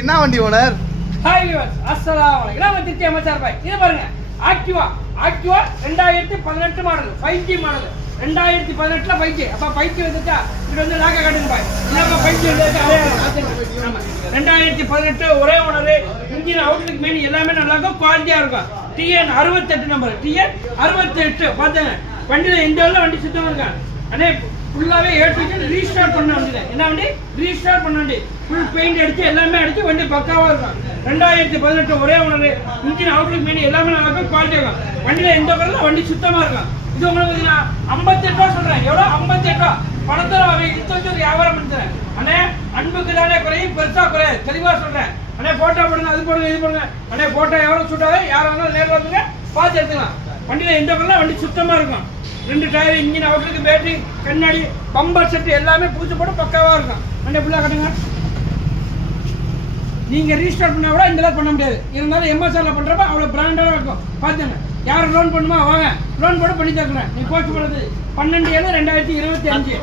என்ன வண்டி owner? Hi viewers, அஸ்ஸலாமு அலைக்கும். நான் திருச்சி எம்எஸ்ஆர் பாய். இது பாருங்க, ஆக்டிவா 2018 மாடல், 5G மாடல். 2018ல 5G. அப்ப 5G வந்துச்சா? இது வந்து லாக்க காட்டுங்க பாய். என்னப்பா 5G வந்து ஆமா. 2018 ஒரே ஓனர், இன்ஜின் அவுட்லுக் மெயின் எல்லாமே நல்லா இருக்கும், குவாலிட்டியா இருக்கும். TN 68 நம்பர், TN 68 பாத்துங்க. வண்டியில எந்த அளவுல வண்டி சுத்தமா இருக்கா? அண்ணே ஃபுல்லாவே ஏற்றுக்கு ரீஸ்டார்ட் பண்ண வண்டி. என்ன வண்டி? ரீஸ்டார்ட் பண்ண வண்டி. ஃபுல் பெயிண்ட் அடிச்சு எல்லாமே அடிச்சு வண்டி பக்காவா இருக்கும். 2018 ஒரே ஓனர், இன்ஜின் அவுட்லுக் மெயின் எல்லாமே நல்லா இருக்கும், குவாலிட்டியா இருக்கும். வண்டியில எந்த கலர்ல வண்டி சுத்தமா இருக்கும். இது உங்களுக்கு பாத்தீங்கன்னா 58 ரூபா சொல்றேன். எவ்வளவு? 58 ரூபா. பணத்தை இத்தனை வியாபாரம் பண்ணுறேன். அண்ணே அன்புக்கு தானே குறையும், பெருசா குறையாது. தெளிவா சொல்றேன். அண்ணே போட்டோ போடுங்க, அது போடுங்க, இது போடுங்க. அண்ணே போட்டோ எவ்வளவு சூட்டாவே யாரும் வந்தாலும் நேரில் வந்துங்க, பார்த்து எடுத்துக்கலாம். வண்டியில எந்த கலர்ல வண்டி சுத்தமா இருக்கும். 2 டயர், இன்ஜின் அவுட்லுக்கு, பேட்டரி, கண்ணாடி, பம்பர் செட் எல்லாமே பூச்சி போட்டு பக்காவா இருக்கும். அண்ணே ஃபுல்லா கட்டுங்க. நீங்க ரீஸ்டார்ட் பண்ணா கூட இந்த அளவுக்கு பண்ண முடியாது. இருந்தாலும் எம்எஸ்ஆர்ல பண்றப்ப அவ்வளவு பிராண்டடா இருக்கும். பாத்துங்க. யாரும் லோன் பண்ணுமா வாங்க, லோன் போட்டு பண்ணி தரேன். நீ கோச்சு போடுறது 12/7/2025.